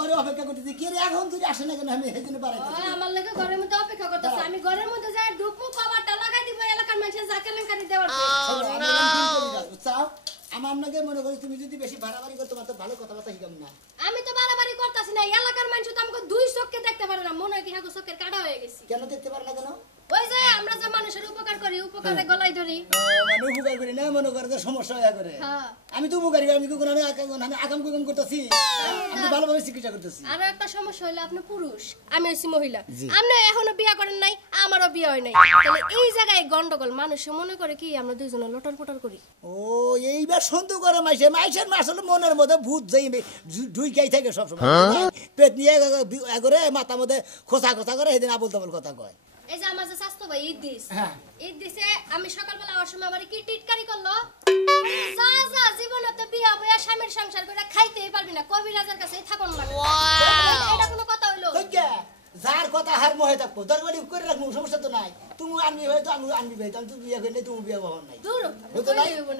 ঘরে অপেক্ষা করতেছি কি রে এখন তুই আসে না কেন আমি এইজন্য পারাই আমার লাগে ঘরের মধ্যে অপেক্ষা করতেছ আমি ঘরের মধ্যে যাই ঢুকবো কভারটা লাগাই দিব এলাকার মানুষের যাকে লেনকারি দেওয়ার চাও আমার নাকি মনে করি তুমি যদি বেশি বাড়াবাড়ি করতে তোমার তো ভালো কথাবার্তা শিখাম না আমি তো বাড়াবাড়ি করতেছি না এলাকার মানুষ তো আমাকে দুই চোখে দেখতে পারে না মনে হয় কি হাগো চোখের কাটা হয়ে গেছি কেন দেখতে পারে না কেন ওই যে আমরা যে মানুষের উপকার করি উপকারে গলায় ধরি মানে উপকার করি না মনে করে সমস্যা হয়ে করে আমি তো উপকারী আমি কোন আমি আকাম কুকাম করতেছি আমি ভালোভাবে চিকিৎসা করতেছি আর একটা সমস্যা হলো আপনি পুরুষ আমি হইছি মহিলা আপনি এখনো বিয়ে করেন নাই আমারও বিয়ে হয় নাই তাহলে এই জায়গায় গন্ডগোল মানুষ মনে করে কি আমরা দুইজনে লটর পটর করি ও এইবার সন্দেহ করে মাইসের আসলে মনের মধ্যে ভূত যাই ঢুইকাই থাকে সবসময় পেট নিয়ে করে মাথার মধ্যে খোসা খোসা করে সেদিন আবল তাবল কথা কয় এই যে আমার যে স্বাস্থ্য ভাই ঈদ দিছে আমি সকালবেলা ওর সময় আমার কি টিটকারি করলো যা জীবনে তো বিয়া বইয়া স্বামীর সংসার করে খাইতেই পারবি না কবিরাজের কাছেই থাকুন লাগে এটা কোনো কথা হইলো যার কথা হার মহে থাকবো দরবারি করে রাখবো সমস্যা তো নাই তুমি আনবি হয়তো আমি আনবি ভাই তুমি বিয়ে করলে তুমি বিয়ে হওয়ার নাই দূর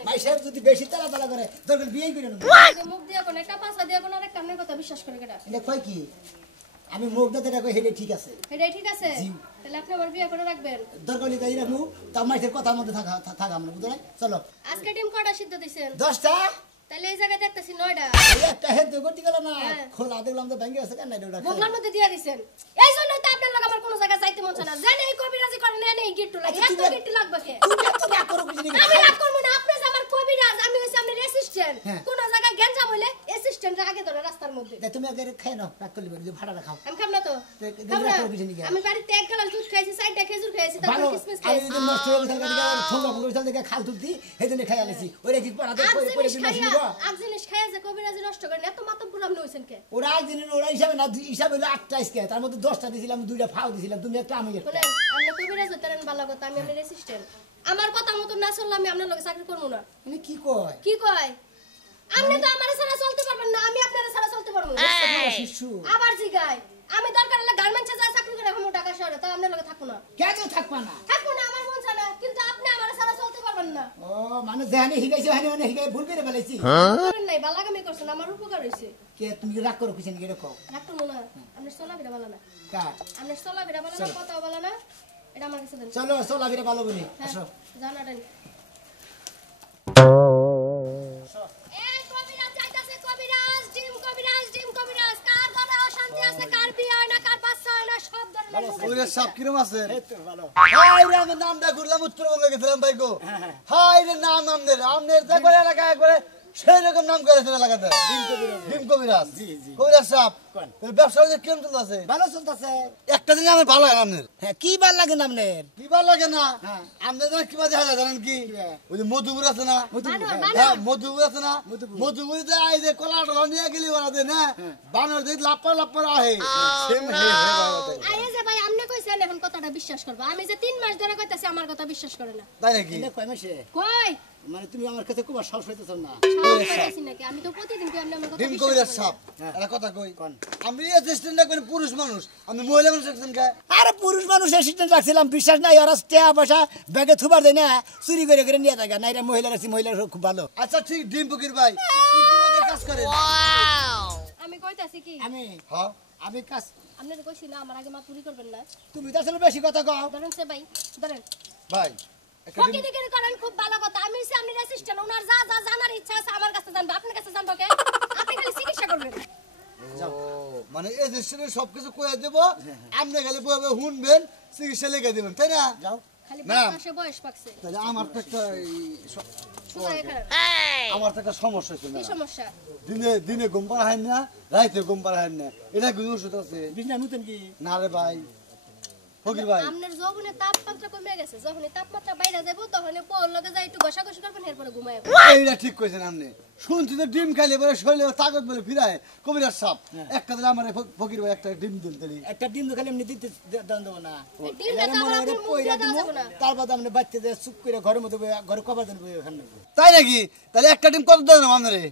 মাইসের যদি বেশি তালা তালা করে দরকার বিয়ে করে নেবো মুখ দিয়ে কোন একটা পাশা দিয়ে কোন আরেক কানের কথা বিশ্বাস করে কেটা এটা কয় কি আমি মুখটা তো রাখো হেডে ঠিক আছে এটাই ঠিক আছে তাহলে আপনি আমার বিয়ে করে রাখবেন দরকার তাই রাখবো তার মাইসের কথার মধ্যে থাকা আমরা বুঝলে চলো আজকে ডিম কটা সিদ্ধ দিছেন 10টা তাহলে এই জায়গায় দেখতেছি 9টা একটা হেড গটি গেল না খোলা দেখলাম তো ভেঙে আছে কেন এটা মুখলার মধ্যে দিয়া দিছেন এই জন্য তো আপনার লাগা আমার কোন জায়গায় যাইতে মন চায় না জানেন এই কবিরাজি করে না এই গিট্টু লাগে এত গিট্টু লাগবে কে তুমি এত রাগ করো কিছু নাকি আমি রাগ করব না আপনি যে আমার কবিরাজ আমি হইছি আপনার অ্যাসিস্ট্যান্ট কোন জায়গায় গেঞ্জাম হইলে অ্যাসিস্ট্যান্টের আগে ধরে রাস্তার মধ্যে তুমি আগে খাই নাও রাগ করলি যে ভাড়া খাও আমি খাব না তো আমি বাড়িতে এক গ্লাস দুধ খাইছি 4টা খেজুর খাইছি তারপর কিসমিস খাইছি আমি যদি নষ্ট হয়ে গেছে ঠোঙ্গা পুরো চল দেখে খাল তুলতি হেদিনে খাই আলেছি ওরে কি পড়াতে পড়ে দিন দিব আজ জিনিস খাইয়া যে কবিরাজি নষ্ট করেন এত মাতব্বর আপনি হইছেন কে ওরা একদিন ওরা হিসাবে না হিসাবে হলো 8টা স্কে তার মধ্যে 10টা দিছিলাম 2টা ফাও দিছিলাম তুমি একটা আমি একটা শুনেন আপনি কবিরাজ হতেন ভালো কথা আমি আপনার অ্যাসিস্ট্যান্ট আমার কথা মতো না চললে আমি আপনার লগে চাকরি করব না মানে কি কয় আপনি তো আমার ছাড়া চলতে পারবেন না আমি আপনার ছাড়া চলতে পারবো না আবার জিগায় আমি দরকার হলে গার্মেন্টসে যাই চাকরি করে আমি ঢাকা শহরে তো আপনার লগে থাকবো না কেন থাকবা না আমার মন চায় না কিন্তু আপনি আমার ছাড়া চলতে পারবেন না ও মানে জানি হিগাইছে মানে হিগাই ভুল করে ফেলেছি করেন নাই বালাগামি করছেন আমার উপকার হইছে কে তুমি রাগ করো কিছু নাকি এরকম রাগ করবো না আপনি চলাফেরা ভালো না আপনি চলাফেরা ভালো না কথাও ভালো না এটা আমার কাছে দেন চলো চলাফেরা ভালো বলি আসো জানাটা নি কবিরাজ সাহেব কিরম আছেন হাই রে আমি নামটা ঘুরলাম উত্তরবঙ্গে গেছিলাম ভাই গো হাই রে নাম আমনের একবারে এলাকায় একবারে সেই রকম নাম করেছেন এলাকাতে ডিম কবিরাজ কবিরাজ সাহেব ব্যবসা কেমন চলতেছে ভালো চলতেছে একটা দিন আমার ভালো লাগে আপনার হ্যাঁ কি ভালো লাগে না আপনার কি ভালো লাগে না আপনাদের কি দেখা যায় জানেন কি ওই যে মধুপুর আছে না হ্যাঁ মধুপুর আছে না মধুপুরিতে আই যে কলা টলা নিয়ে গেলি ওরা দেন হ্যাঁ বানর দেখ লাপ্পা আহে ভাই আপনি কইছেন এখন কথাটা বিশ্বাস করবা আমি যে 3 মাস ধরে কইতাছি আমার কথা বিশ্বাস করে না তাই নাকি কয় মাসে কই মানে তুমি আমার কাছে খুব সাহস হইতেছ না নাকি আমি তো প্রতিদিন কই আপনি আমার কথা ডিম কবিরাজ সাহেব একটা কথা কই আমি অ্যাসিস্ট্যান্ট করে পুরুষ মানুষ আমি মহিলা মানুষ একজন কে আরে পুরুষ মানুষ অ্যাসিস্ট্যান্ট রাখছিলাম বিশ্বাস নাই ওরা টাকা পয়সা ব্যাগে থুবার দেয় না চুরি করে নিয়ে থাকে না এটা মহিলা রাখছি মহিলা খুব ভালো আচ্ছা ঠিক ডিম ফকির ভাই কি কি কাজ করে আমি কইতাছি কি আমি কাজ আপনারা কইছিলা আমার আগে মা চুরি করবেন না তুমি তো আসলে বেশি কথা কও ধরেন সে ভাই ধরেন ভাই ফকিরিগিরি করেন খুব ভালো কথা আমি হইছি আপনার অ্যাসিস্ট্যান্ট ওনার যা যা জানার ইচ্ছা আছে আমার কাছে জানবো আপনার কাছে জানবো কে আপনি খালি চিকিৎসা করবেন মানে অ্যাসিস্ট্যান্ট সবকিছু কইয়া দেব আপনি খালি বইবে শুনবেন চিকিৎসা লিখে দিবেন তাই না যাও খালি বাতাসে বয়স পাকছে তাহলে আমার তো একটা এই আমার তো একটা সমস্যা ছিল কি সমস্যা দিনে ঘুম পাড়া হয় না রাতে ঘুম পাড়া হয় না এটা কি ওষুধ আছে বিজনা নতুন কি না রে ভাই ফকির ভাই আপনার যখনই তাপমাত্রা কমে গেছে যখনই তাপমাত্রা বাইরে যাব তখনই পোল লগে যাই একটু ঘষাঘষি করবেন এরপরে ঘুমায় এইটা ঠিক কইছেন আপনি শুনছি তো ডিম খাইলে পরে শরীরে তাকত বলে ফিরায় কবিরাজ সাহেব একটা দিলে আমার ফকির ভাই একটা ডিম দিন দিলি একটা ডিম তো খালি এমনি দিতে দান দেবো না ডিমটা তো আমার আপনার মুখ দিয়ে দাও যাবে না তারপর আপনি বাচ্চা দিয়ে চুপ করে ঘরের মধ্যে ঘরে কবার দেন ওখানে তাই নাকি তাহলে একটা ডিম কত দেন আপনারে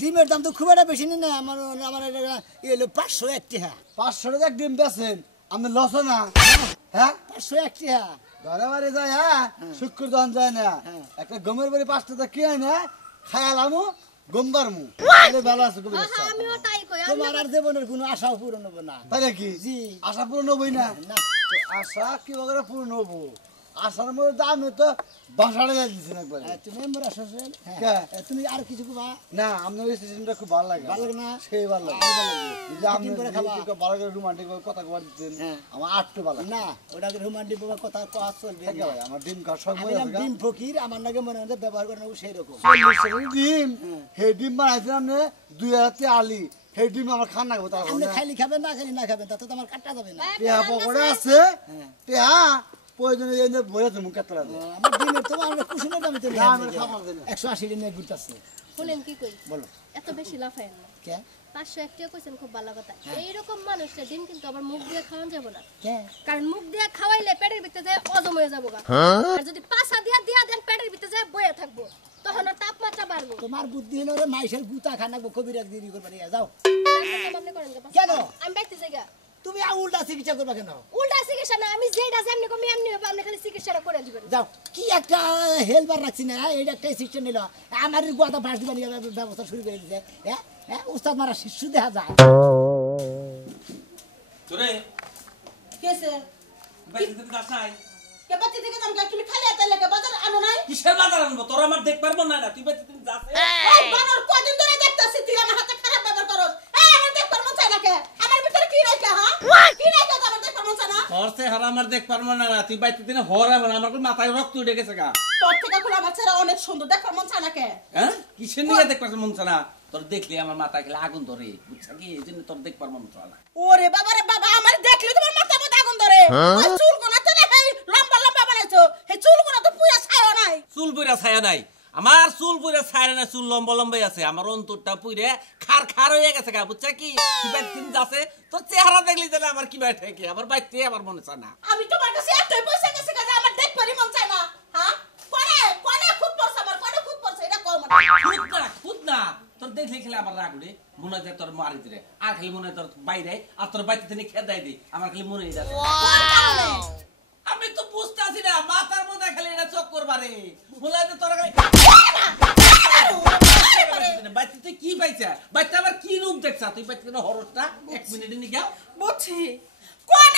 ডিমের দাম তো খুব একটা বেশি না আমার আমার এলো 500 একটি 500 টাকা ডিম বেচেন আমি লস না হ্যাঁ 500 একটি ঘরে বাড়ি যায় হ্যাঁ শুক্র দহন যায় না একটা গমের বাড়ি 5 টাকা কি হয় না খায়ালামো গম্বার মু তাহলে ভালো আছে কবিরাজ হ্যাঁ সাহেব। আমিও তাই কই তোমার আর জীবনের কোনো আশাও পূরণ হবে না। তাই নাকি জি। আশা পূরণ হবই না না তো আশা কি করে পূরণ হবো আশার মধ্যে তো আমি তো বাসাড়ে যাচ্ছি না একবার তুমি এমন আসো কে? তুমি আর কিছু কবা না আপনার এই সিজনটা খুব ভালো লাগে ভালো লাগে না? সেই ভালো লাগে ভালো লাগে। যে আপনি দিন করে খাবা। ভালো করে রোমান্টিক কথা কবার দিচ্ছেন হ্যাঁ। আমার আটটু ভালো লাগে না ওটাকে রোমান্টিক বাবা কথা কওয়া চলবে থাকে না। ভাই আমার ডিম খাওয়ার শখ আমি হয়ে নাম আছে ডিম ফকির আমার নাকি মনে হয় ব্যবহার করে নেবো সেই রকম 40 টাকার ডিম হে ডিম বানাইছিলাম নে 2 হাতে আলি হে ডিম আমার খান নাগবো তার আপনি খালি খাবেন না খালি না খাবেন তাতে তো আমার কাটটা যাবে না টেহা পকড়ে আছে টেহা প্রয়োজনে এনে ভরে তুমি কেতলা লাগে আমার ডিমের তো আমার কুসুমের দামে তো না, আমার খাবার দেয় না। 180 দিনে ঘুরতেছে শুনেন কি কই বলো এত বেশি লাফায়েন না কে 501 টাকা কইছেন খুব ভালো কথা এইরকম মানুষটা দিন কিন্তু আবার মুখ দিয়ে খাওয়ান যাব না কে কারণ মুখ দিয়ে খাওয়াইলে পেটের ভিতরে যায় হজম হয়ে যাবো গা। আর যদি পাছা দিয়া দিয়া দেন পেটের ভিতরে যায় বয়ে থাকবো তখন আর তাপমাত্রা বাড়বো তোমার বুদ্ধি হলো রে মাইশের গুতা খানাবো কবিরাজ দেরি করবে না যাও আপনি করেন কে? কেন? আমি বাইতে যাইগা তুমি উল্টা চিকিৎসা করবে কেন উল্টা চিকিৎসা না আমি যেটা যেমনি কমি এমনি হবে আপনি খালি চিকিৎসাটা করে দিবেন যাও কি একটা হেলবার রাখছি না এইটা একটা সিস্টেম নিল আমার গোয়াটা বাস দিবা নিয়ে ব্যবস্থা শুরু করে দিছে হ্যাঁ হ্যাঁ উস্তাদ মারা শিশু দেখা যায় তোরে কেসে বাইরে থেকে যাস নাই কে বাচ্চা থেকে তুমি তুমি খালি হাতে লাগে বাজার আনো নাই কিসের বাজার আনবো তোর আমার দেখ পারবো না তুই বাইরে থেকে যাস এই বানর কদিন ধরে দেখতাছি তুই আমার হাতে খারাপ ব্যবহার করস এই আমার দেখবার মন চায় না কে আমার ভিতরে কি রাখা হ্যাঁ কি রাখা আমার দেখবার মন চায় না তোর সে হারা আমার দেখ পারবো না তুই বাইরে দিনে হরাবে না আমার মাথায় রক্ত উঠে গেছে গা তোর থেকে খোলা বাচ্চারা অনেক সুন্দর দেখবার মন চায় না কে হ্যাঁ কিসের নিয়ে দেখ পারছে মন না তোর দেখলে আমার মাথায় খেলে আগুন ধরে বুঝছা কি এই জন্য তোর দেখ পারবো না ওরে বাবা রে বাবা আমার দেখলি তোমার মাথা মধ্যে আগুন ধরে ওই চুল কোনা তো এই লম্বা লম্বা বানাইছো এই চুল কোনা তো পুরা ছায়া নাই চুল পুরা ছায়া নাই আমার চুল পুরা ছায়া না চুল লম্বা লম্বাই আছে আমার অন্তরটা পুরে খার খার হয়ে গেছে গা বুঝছা কি কিবা দিন যাচ্ছে তোর চেহারা দেখলি তাহলে আমার কিবা ঠেকে আমার বাইতে আমার মনে চায় না আমি তোমার কাছে এতই পয়সা গেছে যে আমার দেখবারই মন চায় না হ্যাঁ কোনে কোনে খুব পড়ছে আমার কোনে খুব পড়ছে এটা কম খুদ না তোর দেখলে খেলে আমার রাগ উঠে মনে হয় তোর মারি দিলে আর খালি মনে হয় তোর বাইরে আর তোর বাইরে থেকে খেদাই দিই আমার খালি মনে যাচ্ছে আমি তো বুঝতে আছি না মাথার মধ্যে খালি এটা চক্কর বারে মনে হয় যে তোর খালি বাইতে তুই কি পাইছা বাইতে আবার কি রূপ দেখছা তুই বাইতে হরসটা 1 মিনিটে নিয়ে যাও বুঝছি কোন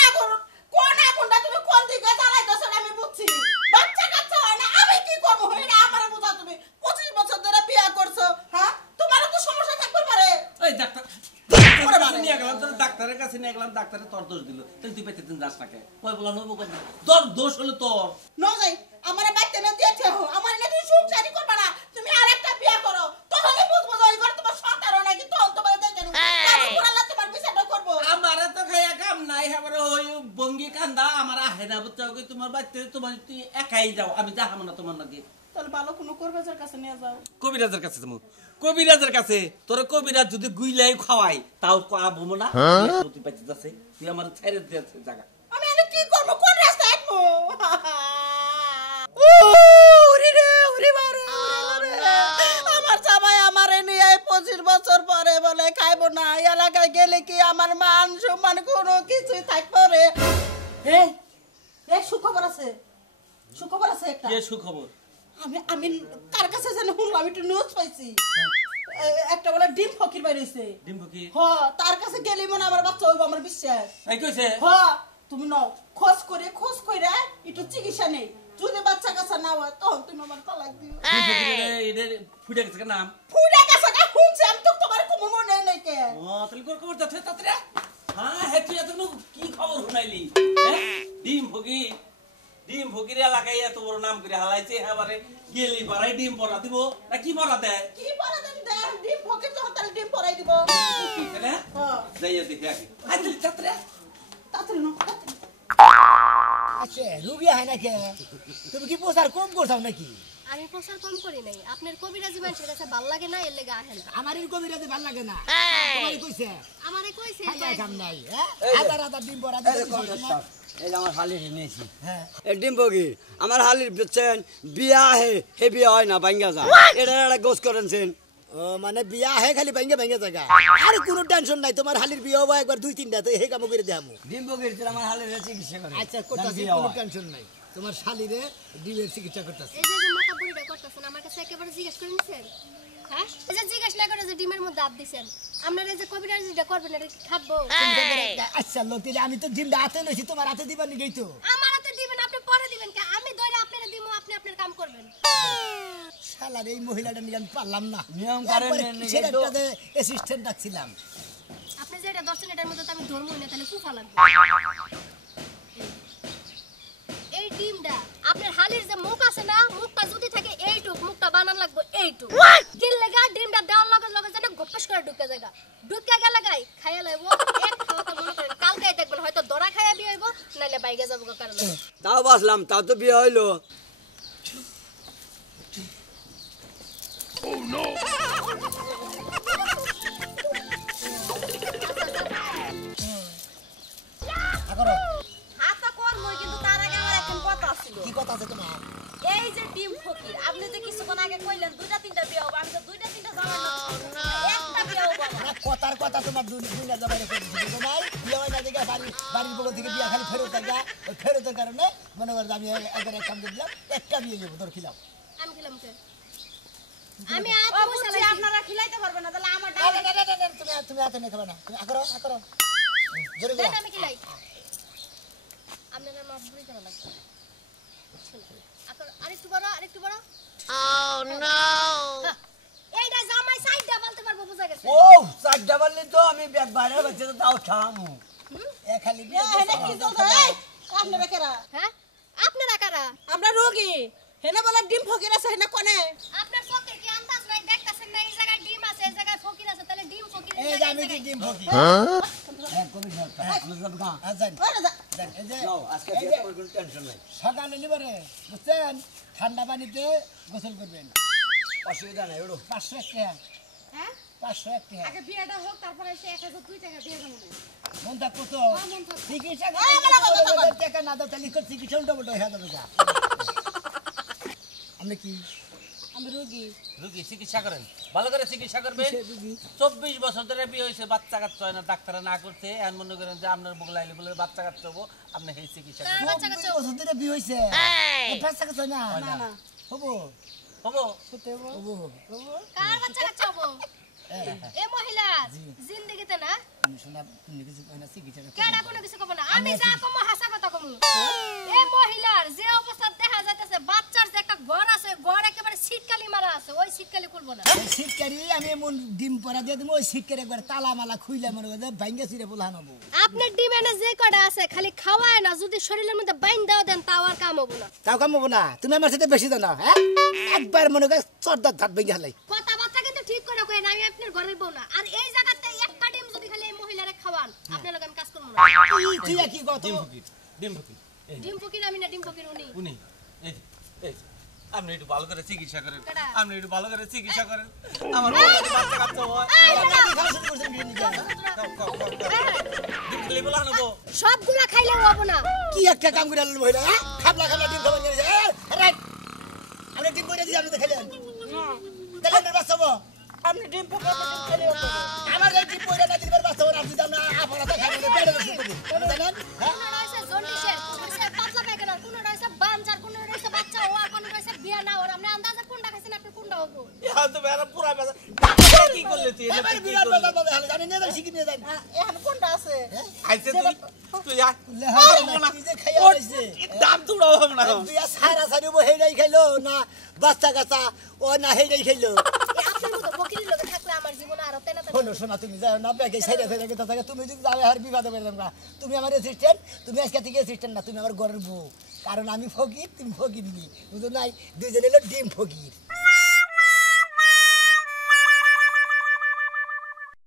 আগুনটা তুমি কোন দিকে জ্বালাইতেছ আমি বুঝছি বাচ্চা কাচ্চা হয় না আমি কি করবো এটা আমার বোঝা তুমি 25 বছর ধরে বিয়ে করছো হ্যাঁ তোমারও তো সমস্যা থাকতে পারে ওই ডাক্তার নিয়ে গেলাম তোর ডাক্তারের কাছে নিয়ে গেলাম ডাক্তারে তোর দোষ দিল তুই তুই পেতে দিন যাস নাকে কই বলা নবো কই তোর দোষ হলো তোর ন যাই আমার বাইতে না দিয়েছে আমার না তুমি সংসারই করবা না তুমি আরেকটা বিয়ে করো তখনই বুঝবো যে ওই ঘর তোমার সন্তান হয় নাকি তখন তোমার দেখে নেব আল্লাহ তোমার বিচারটা করবো আমারে তো খাইয়া কাম নাই এবারে ওই বঙ্গি কান্দা আমার আহে না বুঝছো কি তোমার বাড়িতে তোমার তুই একাই যাও আমি যাহাম না তোমার নাকি তাহলে ভালো কোনো করবেজার কাছে নিয়ে যাও কবিরাজের কাছে যাবো কবিরাজের কাছে তোর কবিরাজ যদি গুইলাই খাওয়াই তাও আবো না তুই পাইতে যাচ্ছে তুই আমার ছেড়ে দিয়েছে জায়গা আমি এনে কি করবো কোন রাস্তায় আটবো আমার জামাই আমারে নিয়ে 25 বছর পরে বলে খাইবো না এলাকায় গেলে কি আমার মান সম্মান কোনো কিছু থাকবে রে এই সুখবর আছে একটা কে সুখবর আমি আমি কার কাছে জানি শুনলাম একটু নিউজ পাইছি একটা বলে ডিম ফকির বাইরে হইছে ডিম্বু কি তার কাছে গেলেই মনে আমার বাচ্চা হইব আমার বিশ্বাস এই কইছে তুমি নাও খোঁজ করে একটু চিকিৎসা নেই যদি বাচ্চা কাচ্চা না হয় তখন তুমি আমার তালাক দিও ফুটে গেছে নাম ফুডা কাছে কা শুনছি আমি তো তোমার কোনো মনে নেই কে তাহলে কোন খবর যাচ্ছে তাতরে হ্যাঁ হে তুই এত কি খবর শুনাইলি ডিম ফকির এলাকায় এত বড় নাম করে হালাইছে এবারে গেলি পারাই ডিম পরা দিব না কি পরা দেয় কি পরে দেন ডিম ফকির তো তাহলে ডিম পরাই দিব যাইয়া দেখি আগে আইতে তাতরে তাড়াতাড়ি নাও আচ্ছা রুগী হয় না কে তুমি কি প্রচার কম করছাও নাকি আমি প্রচার কম করি নাই আপনার কবিরাজি মানুষের কাছে ভাল লাগে না এর লেগে আহেন আমার এই কবিরাজে ভাল লাগে না তোমার কইছে আমারে কইছে খাইয়া কাম নাই হ্যাঁ আদার ডিম বড়া দিতে এই যে আমার হালির নিয়েছি হ্যাঁ এই ডিম্বগি আমার হালির বুঝছেন বিয়া হে হে বিয়া হয় না ভাঙ্গা যা এটা একটা গোস করেছেন ও মানে বিয়া হে খালি ভাঙ্গে ভাঙ্গে জায়গা আর কোনো টেনশন নাই তোমার হালির বিয়া হবা একবার 2-3টা তো হে কাম করে দেবো ডিম্বগির আমার হালির চিকিৎসা করে আচ্ছা করতেছি কোনো টেনশন নাই তোমার শালিরে ডিমের চিকিৎসা করতেছি এই যে মাথা বুড়িটা করতেছেন আমার কাছে একেবারে জিজ্ঞেস করে নিছেন হ্যাঁ এই যে জিজ্ঞেস না করে যে ডিমের মধ্যে হাত দিছেন আপনারা এই যে কবিরাজ যেটা করবেন এটা কি খাবো আচ্ছা লতিলে আমি তো ডিমটা হাতে লইছি তোমার হাতে দিবার নি গই তো আমার হাতে দিবেন আপনি পরে দিবেন কে আমি ধরে আপনারা দিমু আপনি আপনার কাম করবেন শালার এই মহিলাটা নিয়ে আমি পারলাম না নিয়ম করেন সেটা একটা যে অ্যাসিস্ট্যান্ট রাখছিলাম আপনি যে এটা 10 মিনিটের মধ্যে তো আমি ধরমই না তাহলে কুফা লাগবে এই ডিমটা আপনার হালির যে মুখ আছে না মুখটা যদি থাকে এইটুক মুখটা বানান লাগবে এইটুক দিল লাগা ডিমটা দেওয়ার লগে লগে যেন গপ্পস করে ঢুকে যায়গা ঢুকে গেল গাই খাইয়া লইব এক খাওয়াতে মনে করেন কালকে দেখবেন হয়তো দরা খাইয়া বিয়ে হইব নাইলে বাইকে যাবো কারণ তাও বাসলাম তাও তো বিয়ে হইলো করো হাতা করবই কিন্তু তার আগে আমার এখন কথা ছিল কি কথা আছে তোমার এই যে ডিম ফকির আপনি যে কিছুক্ষণ আগে কইলেন দুইটা তিনটা বিয়ে হবে আমি তো দুইটা তিনটা জামাই না একটা বিয়ে হবে আমার। না কথার কথা তোমার দুনিয়া জবাই রেখে দিচ্ছি তোমার বিয়ে হয় না দেখে বাড়ির বগল থেকে বিয়ে খালি ফেরত দেখা ওই ফেরতের কারণে মনে করো আমি একবার এক কাম দিলাম একটা বিয়ে যাবো তোর খিলাও আমি গেলাম কে আমি ও আপু বুঝছি, চালাইছি আপনারা খিলাইতে পারবেন না তাহলে আমার না, না, না, না, না, তুমি হাতে নিয়ে খাবে না তুমি আকরো জোরে দেন বলো আমি কি লাই আপনারা মাফ করে দেওয়া লাগবে আরেকটু বড় এইটা জামাই সাইডটা বলতে পারবো বুঝা গেছে ও চারটা বললি তো আমি ব্যাগ বাইরে বাচ্চা তো তাও খামু এ খালি বিয়ে হেনে কি চলছে এই আপনারা কেরা হ্যাঁ আপনারা কারা আমরা রোগী হেনে বলে ডিম ফকির আছে হেনে কোনে আপনার চোখে কি আন্দাজ নাই দেখতাছেন না এই জায়গায় ডিম আছে এই জায়গায় ফকির আছে তাহলে ডিম ফকির এই যে আমি কি ডিম ফকি হ্যাঁ কবি আজান ওরে যা জান এই যে আজকে এই যে কোনো টেনশন নাই সকালে নিবারে বুঝছেন ঠান্ডা পানিতে গোসল করবেন অসুবিধা নাই ওড়ো 500 টাকা হ্যাঁ 500 টাকা আগে বিয়েটা হোক তারপরে সে 1002 টাকা দিয়ে দেবো মন থাকতো তো মন থাকতো। চিকিৎসা বলো, টাকা না দাও তাহলে চিকিৎসা উল্টো উল্টো হয়ে যাবে গা। আপনি কি আমি রোগী রোগী চিকিৎসা করেন ভালো করে চিকিৎসা করবেন 24 বছর ধরে বিয়ে হয়েছে বাচ্চা কাচ্চা হয় না ডাক্তার না করতে এখন মনে করেন যে আপনার বগল আইলে বলে বাচ্চা কাচ্চা হবো আপনি সেই চিকিৎসা করবেন বাচ্চা কাচ্চা ওষুধ দিলে বিয়ে হইছে বাচ্চা কাচ্চা না না না হবো হবো হবো কার বাচ্চা কাচ্চা হবো এ মহিলা জিন্দেগিতে না তুমি শোনা তুমি কিছু কই না চিকিৎসা কেডা কোনো কিছু কব না আমি যা কম হাসা কথা কম এ মহিলার যে অবস্থা দেখা যাইতেছে বাচ্চার যে একটা ঘর আছে ঘর একেবারে শীতকালি মারা আছে ওই শীতকালি খুলবো না ওই শীতকারি আমি এমন ডিম পরা দিয়ে দেবো ওই শীতকারি একবার তালা মালা খুইলে মনে করে ভাঙ্গে ছিঁড়ে বলা নেবো আপনার ডিমেনে যে কটা আছে খালি খাওয়ায় না যদি শরীরের মধ্যে বাইন দাও দেন তাও আর কাম হবো না তাও কাম হবো না তুমি আমার সাথে বেশি জানো হ্যাঁ একবার মনে করে চর্দার ধাত ভেঙে হালাই কথাবার্তা কিন্তু ঠিক করে কই না আমি আপনার ঘরের বউ না আর এই জায়গাতে একটা ডিম যদি খালি এই মহিলারে খাওয়ান আপনার লগে আমি কাজ করব না তুই কি কত ডিম ফকির ডিম ফকির আমি না ডিম ফকির উনি উনি এই যে, এই যে, আপনি একটু ভালো করে চিকিৎসা করেন কেডা? আপনি একটু ভালো করে চিকিৎসা করেন আমার বউ যদি বাচ্চা কাচ্চা হয় এই বেটা, ডিম খেলে বলা নেবো সবগুলা খাইলে হবো না কি একটা কাম করে আনলো মহিলা হ্যাঁ খাবলা খাবলা ডিম খাবার নিয়ে রাইট আপনি ডিম করে দিয়ে আপনি তো খেলেন তাহলে বাঁচাবো আপনি ডিম ফকির আপনি ডিম খেলে হতো আমার এই ডিম পয়লা না দিবার বাঁচাবো না আপনি জানা আপনারা খাবেন বেড়ে বসে করবেন জানেন হ্যাঁ কোন রয়েছে জন্ডিসের কোন রয়েছে পাতলা পায়খানা কোন রয়েছে বানচার কোন রয়েছে বাচ্চা হওয়া কোন রয়েছে বিয়া না ওর আপনি আন্দাজে কোনটা খাইছেন আপনি কোনটা হবো ইয়া তো বেড়া পুরা বেড়া কি করলে তুই এটা এবার কি বিরাট করলি? বাজার বাজার জানি নিয়ে যান শিখি নিয়ে যান এখন কোনটা আছে আইছে তুই আয় কি যে খাইয়া হইছে দাম তুড়াও হবে না বিয়া সারা সারি হেডাই খাইলো না বাচ্চা কাচ্চা ও না হেডাই খাইলো এই আপনার মতো ফকিরের লগে থাকলে আমার জীবনে আরো তেনা তেনা শোনো শোনা তুমি যাও না ব্যাগে সাইডে সাইডে কথা থাকে তুমি যদি যাবে আর বিবাদে বেরলাম না তুমি আমার অ্যাসিস্ট্যান্ট তুমি আজকে থেকে অ্যাসিস্ট্যান্ট না তুমি আমার ঘরের বউ কারণ আমি ফকির তুমি ফকির নি বুঝো নাই দুইজন হলো ডিম ফকির